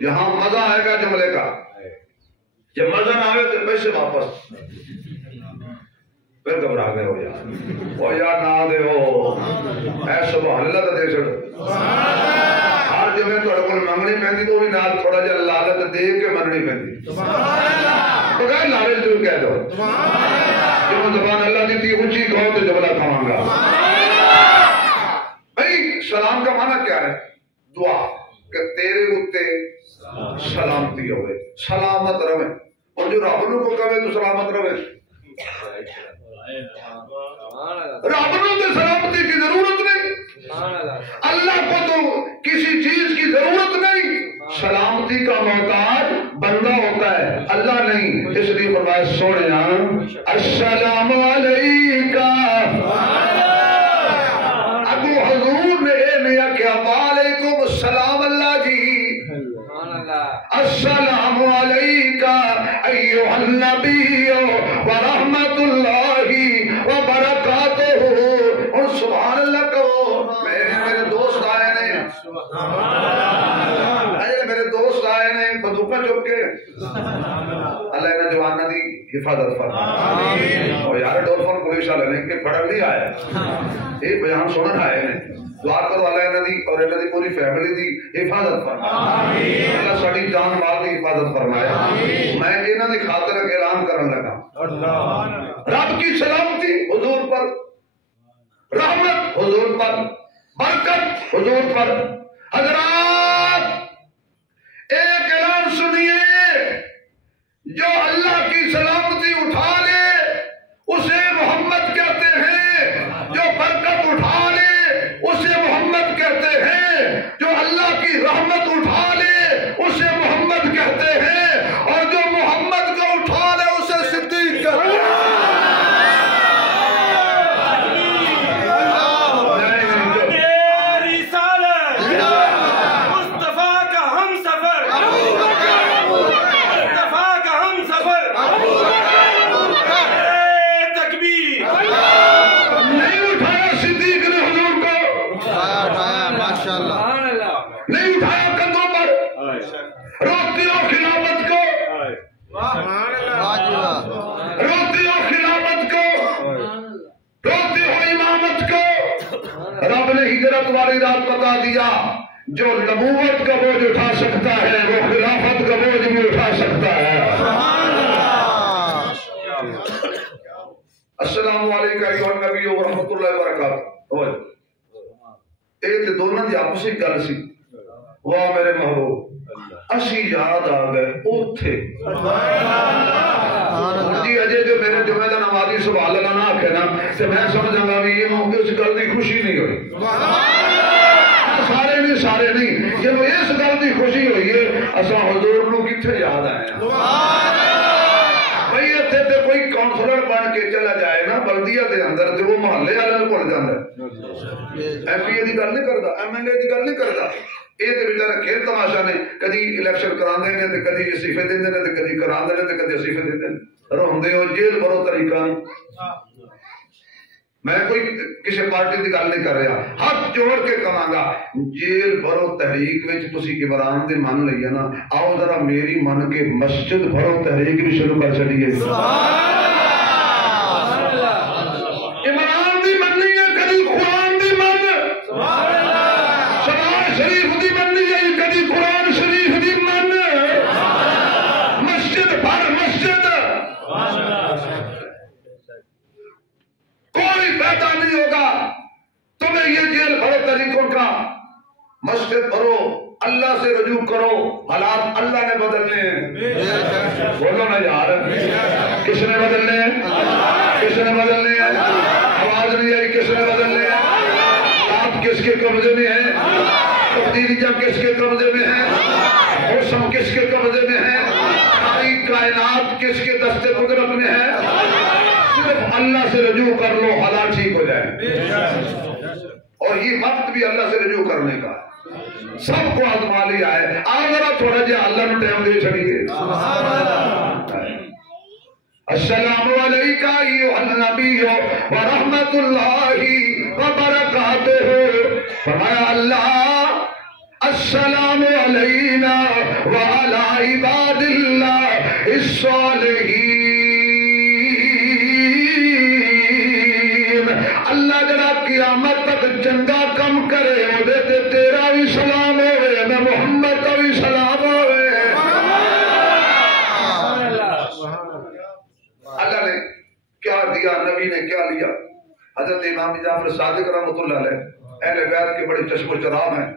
یہاں مزہ آئے گا جملے کا جب مزہ نہ آئے تو پیسے واپس پھر گھبرا گئے ہو یار وہ یار نہ دے ہو اے سبحان اللہ تو دے چھڑ ہر جگہ تھوڑے کول منگنی پہنتی تو بھی نال تھوڑا جہا لالچ دے کے منگنی پہنتی بغیر لالچ تو کہہ دو جو زبان اللہ دی تھی اونچی کہو تو جملہ کھاواں گا بھائی سلام کا معنی کیا ہے دعا کہ تیرے اوتے سلامتی ہوئے سلامت رہے اور جو رب نو کو کہے تو سلامت رہے رب نو تے سلامتی کی ضرورت نہیں اللہ کو تو کسی چیز کی ضرورت نہیں سلامتی کا محتاج بندہ ہوتا ہے اللہ نہیں اس لیے فرمایا سوڑیا السلام علیکہ ابو حضور نے اے نیا کیا وعلیکم السلام اللہ جی السلام علیکہ ایوہ النبی ورحمت اللہ وبرکاتہ اور سبحان اللہ کہو میرے دوست آئے نے میرے دوست آئے نے بندوقہ چوک کے اللہ انہیں جوانہ دی حفاظت فرما اور یار ڈولفن پولیس والے نے کہ پڑھن نہیں آیا یہ بیان سنن آئے نے دعا کرو اللہ انہیں دی اور انہیں دی پوری فیملی دی حفاظت فرما اللہ ساڑی جان مال دی حفاظت فرمائے میں انہیں دی خاطر اعلان کرن لگا رب کی سلامتی حضور پر رحمت حضور پر برکت حضور پر حضرات ایک اعلان سنیے جو اللہ کی سلامتی اٹھا لے اسے محمد کہتے ہیں جو برکت اٹھا لے اسے محمد کہتے ہیں جو اللہ کی رحمت اٹھا لے اسے محمد کہتے ہیں اور جو محمد کو اٹھا لے اسے صدیق کہتے ہیں ہجرت والی رات بتا دیا جو نبوت کا بوجھ اٹھا سکتا ہے وہ خلافت کا بوجھ بھی اٹھا سکتا ہے. السلام علیکم ایھا النبی و رحمۃ اللہ وبرکاتہ. ایک دونوں دی آپسی گل سی. واہ میرے محبوب اسی یاد آ گئے اوتھے جی اجے جو میرے جمعے دا نمازی سبحان اللہ نہ آکھے نا تے میں سمجھاں گا بھی یہ اس گل دی خوشی نہیں ہوئی. سارے نہیں جب اس گل کی خوشی ہوئی ہے اساں حضور نو کتنے یاد آئے بھائی اتنے تے کوئی کونسلر بن کے چلا جائے نا بلدیہ دے اندر تے وہ محلے والے بھول جاندا ہے. ایم پی اے دی گل نہیں کردا ایم ایل اے دی گل نہیں کردا. یہ تے بیچارے کھیل تماشا نے کدی الیکشن کراندے نے تے کدی استعفے دیندے نے تے کدی کراندے نے تے کدی استعفے دیندے نے. روندے ہو جیل بھرو طریقہ. میں کوئی کسی پارٹی کی گل نہیں کر رہا ہاتھ جوڑ کے کہاں گا جیل بھرو تحریک وچ تسی عمران دے من لئیے نا آؤ ذرا میری من کے مسجد بھرو تحریک بھی شروع کر چڑیے. عمران دی مننی ہے کدی قرآن دی من شباز شریف دی مننی ہے کدی قرآن شریف دی من مسجد بھر مسجد کوئی پیدا نہیں ہوگا. تمہیں یہ جیل بھرو طریقوں کا مسجد بھرو اللہ سے رجوع کرو. حالات اللہ نے بدلنے ہیں. بولو نا یار کس نے بدلنے ہیں کس نے بدلنے ہیں. آواز نہیں آئی کس نے بدلنے ہیں. آپ کس کے قبضے میں ہیں تبدیلیاں کس کے قبضے میں ہیں موسم کس کے قبضے میں ہیں ساری کائنات کس کے دست قدرت میں ہے. صرف اللہ سے رجوع کر لو حالات ٹھیک ہو جائے. اور یہ وقت بھی اللہ سے رجوع کرنے کا سب کو آزما لیا ہے. آج ذرا تھوڑا جہا اللہ نے ٹائم دے چڑیے. السلام علیکہ ایھا النبی و رحمت اللہ وبرکاتہ. فرمایا اللہ السلام علینا وعلی عباد اللہ الصالحین. اللہ جڑا قیامت تک چنگا کم کرے او دے تے تیرا بھی سلام ہوئے میں محمد کا بھی سلام ہوئے. اللہ نے کیا دیا نبی نے کیا لیا. حضرت امام جعفر صادق رحمۃ اللہ علیہ اہل بیت کے بڑے چشم و چراغ ہیں.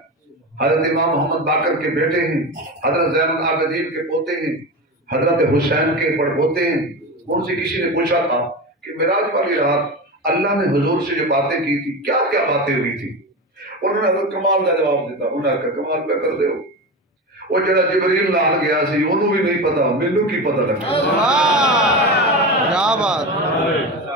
حضرت امام محمد باقر کے بیٹے ہیں. حضرت زین العابدین کے پوتے ہیں. حضرت حسین کے پڑپوتے ہیں. ان سے کسی نے پوچھا تھا کہ معراج والی رات اللہ نے حضور سے جو باتیں کی تھی کیا کیا باتیں ہوئی تھی. انہوں نے حضرت کمال کا جواب دیتا. انہوں نے کہا کمال پہ کر دے ہو وہ جڑا جبریل نال گیا سی انہوں بھی نہیں پتا مینوں کی پتا لگا. کیا بات.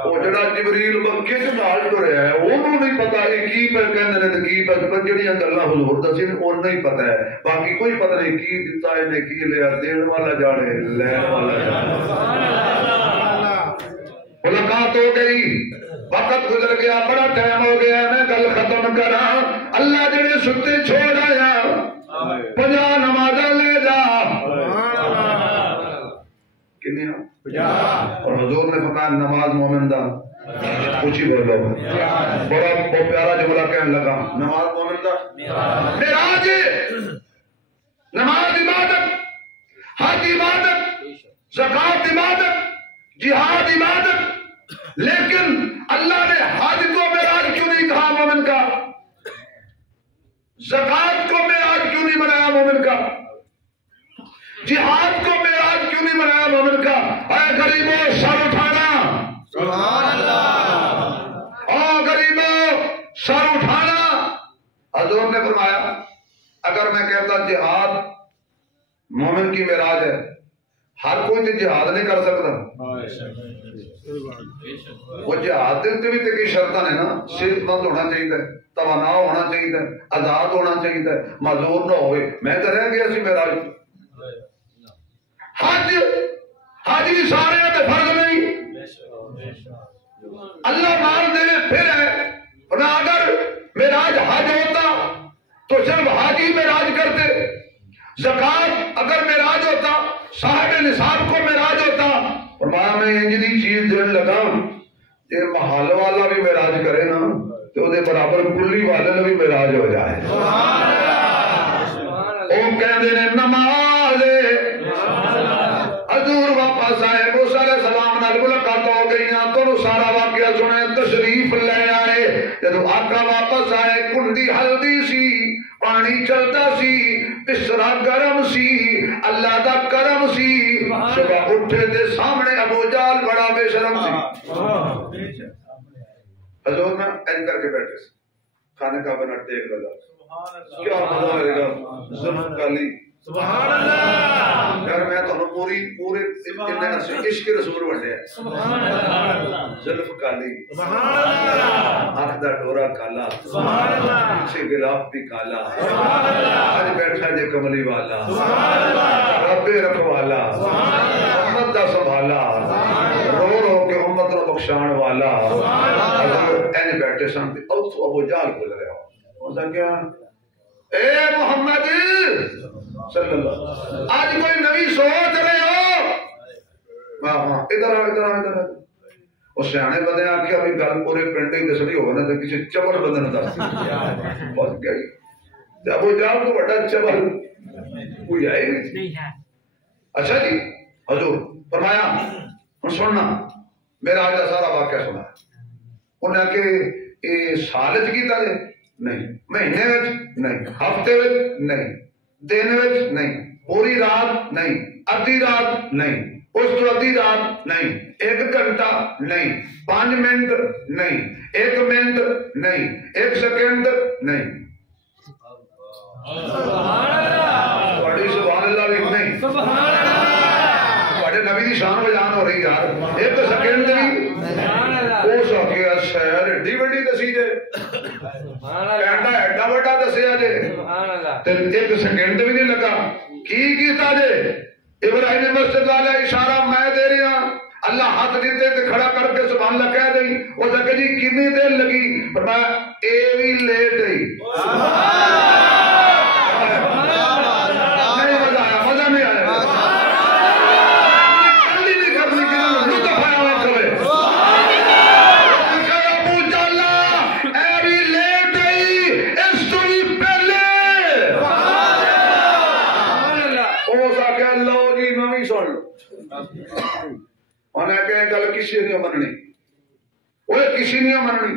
وہ جڑا جبریل مکے سے نال ٹریا ہے انہوں نہیں پتا یہ کی پہ کہندے نے کی پہ جڑیاں گلاں حضور دسی انہوں نہیں پتا ہے. باقی کوئی پتہ نہیں کی دتا انہیں کی لیا دین والا جانے لین والا جانے. ملاقات ہو گئی وقت گزر گیا بڑا ٹائم ہو گیا میں گل ختم کرا. اللہ جڑے ستے چھوڑ آیا 50 نمازاں لے جا کتنی 50 اور حضور نے فرمایا نماز مومن دا کچھ ہی بولو بڑا پیارا جملہ کہنے لگا نماز مومن دا معراج نماز عبادت حج عبادت زکات عبادت جہاد عبادت. لیکن اللہ نے حج کو معراج کیوں نہیں کہا مومن کا. زکات کو معراج کیوں نہیں بنایا مومن کا. جہاد کو معراج کیوں نہیں بنایا مومن کا. اے غریبوں سر اٹھانا سبحان اللہ. او غریبوں سر اٹھانا. حضور نے فرمایا اگر میں کہتا جہاد مومن کی معراج ہے ہر کوئی تو جہاد نہیں کر سکتا. وہ جہاد دے بھی تے کی شرطاں نے نا صحت مند ہونا چاہیے توانا ہونا چاہیے آزاد ہونا چاہیے معذور نہ ہوئے. میں تو رہ گیا سی معراج. حج بھی سارے تے فرض نہیں اللہ مال دے پھر ہے. اگر معراج حج ہوتا تو صرف حج ہی معراج کرتے. زکات اگر معراج ہوتا صاحب نصاب کو معراج ہوتا. فرمایا میں انجلی چیز دین لگا یہ محل والا بھی معراج کرے نا تو وہ برابر کلی والے نے بھی معراج ہو جائے وہ کہتے ہیں نماز حضور واپس آئے موسیٰ علیہ السلام نال ملاقات ہو گئی تو سارا واقعہ سنے تشریف لے آئے جب آقا واپس آئے کنڈی ہلدی سی پانی چلتا سی بسرا گرم سی اللہ دا کرم سی صبح اٹھے دے سامنے ابو جال بڑا بے شرم سی حضور میں این کر کے بیٹھے سی کھانے کا بنا ٹیک لگا کیا مزہ آئے گا ظلم کالی سبحان اللہ یار میں تو پورے اتنے عشق رسول بنتے ہیں سبحان اللہ ظلم کالی سبحان اللہ آنکھ دا ڈورا کالا سبحان اللہ پیچھے گلاف بھی کالا سبحان اللہ آج بیٹھا جے کملی والا سبحان اللہ رب رکھوالا سبحان اللہ امت دا سنبھالا رو رو کے امت رو بخشان والا سبحان اللہ این بیٹھے سامنے ابو جال بول رہے ہو ہوتا کیا اے محمد صلی اللہ آج کوئی نبی سوچ رہے ہو ادھر ادھر اس سیانے بندے آکھیا بھی گل پورے پنڈ ہی دسنی ہوگا نا تو کسی چبل بندے نے دس بس گئی ابو جال تو بڑا چبل کوئی ہے ہی نہیں اچھا جی حضور فرمایا سننا میرا آج سارا واقعہ سنا انہیں کہ یہ سالج کی تھا نہیں مہینے وچ نہیں ہفتے وچ نہیں دن وچ نہیں پوری رات نہیں ادھی رات نہیں اس تو ادھی رات نہیں ایک گھنٹہ نہیں 5 منٹ نہیں 1 منٹ نہیں 1 سیکنڈ نہیں سبحان اللہ بڑی سبحان اللہ بھی نہیں سبحان اللہ بڑے نبی دی شان بیان ہو رہی یار 1 سیکنڈ نہیں سبحان اللہ او سکیا شہر ایڈی بڑی دسی جے کہندا ایڈا بڑا دسیا جے سبحان اللہ تے 1 سیکنڈ بھی نہیں لگا کی کیتا جے ابراہیم مسجد والا اشارہ میں دے رہا اللہ ہاتھ دیتے تے کھڑا کر کے سبحان اللہ کہہ دئی او سکے جی کتنی دیر لگی فرمایا اے وی لیٹ ہے سبحان اللہ نہیں مزہ آیا مزہ نہیں آیا کلی نہیں کرنی کی لطف آیا ہوا کرے ابو جالا اے وی لیٹ ہے اس تو بھی پہلے او سکے اللہ جی میں بھی سن انہیں کہے گل کسی نہیں مننی وہ کسی نہیں مننی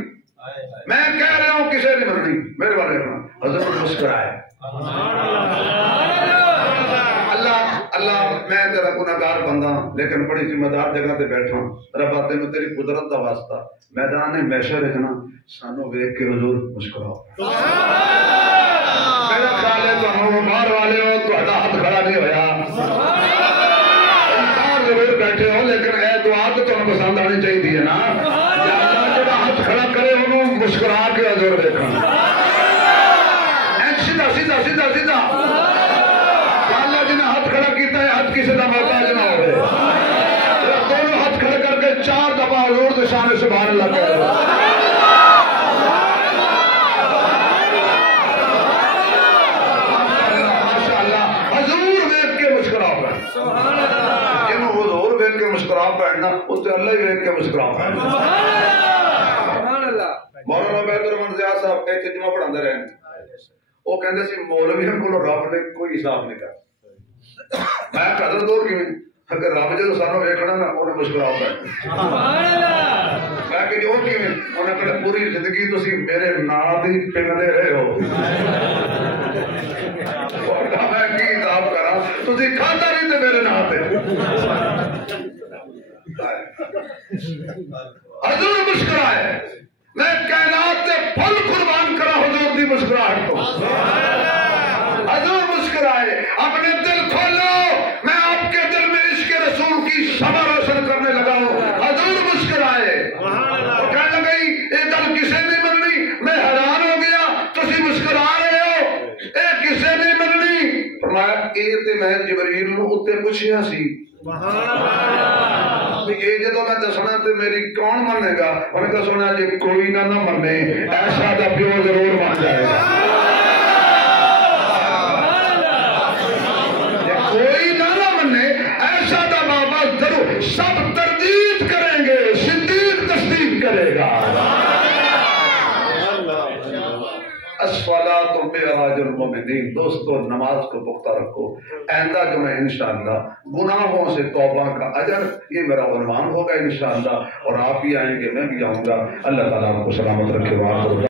میں کہہ رہا ہوں کسی نہیں مننی میرے بارے میں حضرت مسکرائے اللہ میں تیرا گناہگار بندہ لیکن بڑی ذمہ دار جگہ تے بیٹھا ہوں ربا تینوں تیری قدرت دا واسطہ میدان محشر رکھنا سانو ویکھ کے حضور مسکراؤ میرا خیال ہے تو ہم باہر والے ہو تو ہاتھ کھڑا نہیں ہویا ضرور بیٹھے ہو لیکن اے دعا تو تمہیں پسند آنی چاہیے نا جب ہاتھ کھڑا کرے انہوں مسکرا کے حضور دیکھنا سیدھا سیدھا سیدھا سیدھا اللہ جنہیں ہاتھ کھڑا کیتا ہے ہاتھ کسی کا محتاج نہ ہو دونوں ہاتھ کھڑے کر کے 4 دفعہ حضور دے شان سبحان اللہ کہہ رہے ماشاءاللہ حضور دیکھ کے مسکرا پڑ سبحان اللہ جنہوں حضور دیکھ کے مسکرا پڑنا اس سے اللہ ہی دیکھ کے مسکرا پڑنا سبحان اللہ مولانا بہتر منزیات صاحب کہتے جمعہ پڑھاندے رہے وہ کہندے سی مولویوں کو رب نے کوئی حساب نہیں کر میں قدر دور کی اگر رب جدو سانو ویکھنا نا انہیں مسکرا پڑنا سبحان اللہ میں کہ جو کی انہیں کہا پوری زندگی تسی میرے نام ہی پنگنے رہے ہو میں کی حساب کرا تسی کھاتا نہیں تھے میرے نام پہ حضور مسکرائے میں کائنات سے پھل قربان کرا حضور دی مسکراہٹ کو حضور مسکرائے اپنے دل کھولو میں آپ کے دل میں عشق رسول کی شمع روشن کرنے لگا ہوں حضور مسکرائے وہ کہنے لگئی یہ گل کسے نہیں مننی میں حیران ہو گیا تسی مسکرا رہے ہو اے کسے نہیں مننی فرمایا اے تے میں جبریل نو اتے پوچھیا سی یہ جدو میں دسنا تو میری کون منے گا انہیں کہا سنا جی کوئی نہ منے ایسا دا پیو ضرور مان جائے گا کوئی نہ منے ایسا دا بابا ضرور سب تردید کریں گے صدیق تصدیق کرے گا الصلاۃ معراج المومنین. دوستو نماز کو پختہ رکھو. آئندہ جو ہے انشاءاللہ گناہوں سے توبہ کا اجر، یہ میرا عنوان ہوگا انشاءاللہ، اور آپ بھی آئیں گے، میں بھی آؤں گا. اللہ تعالیٰ آپ کو سلامت رکھے.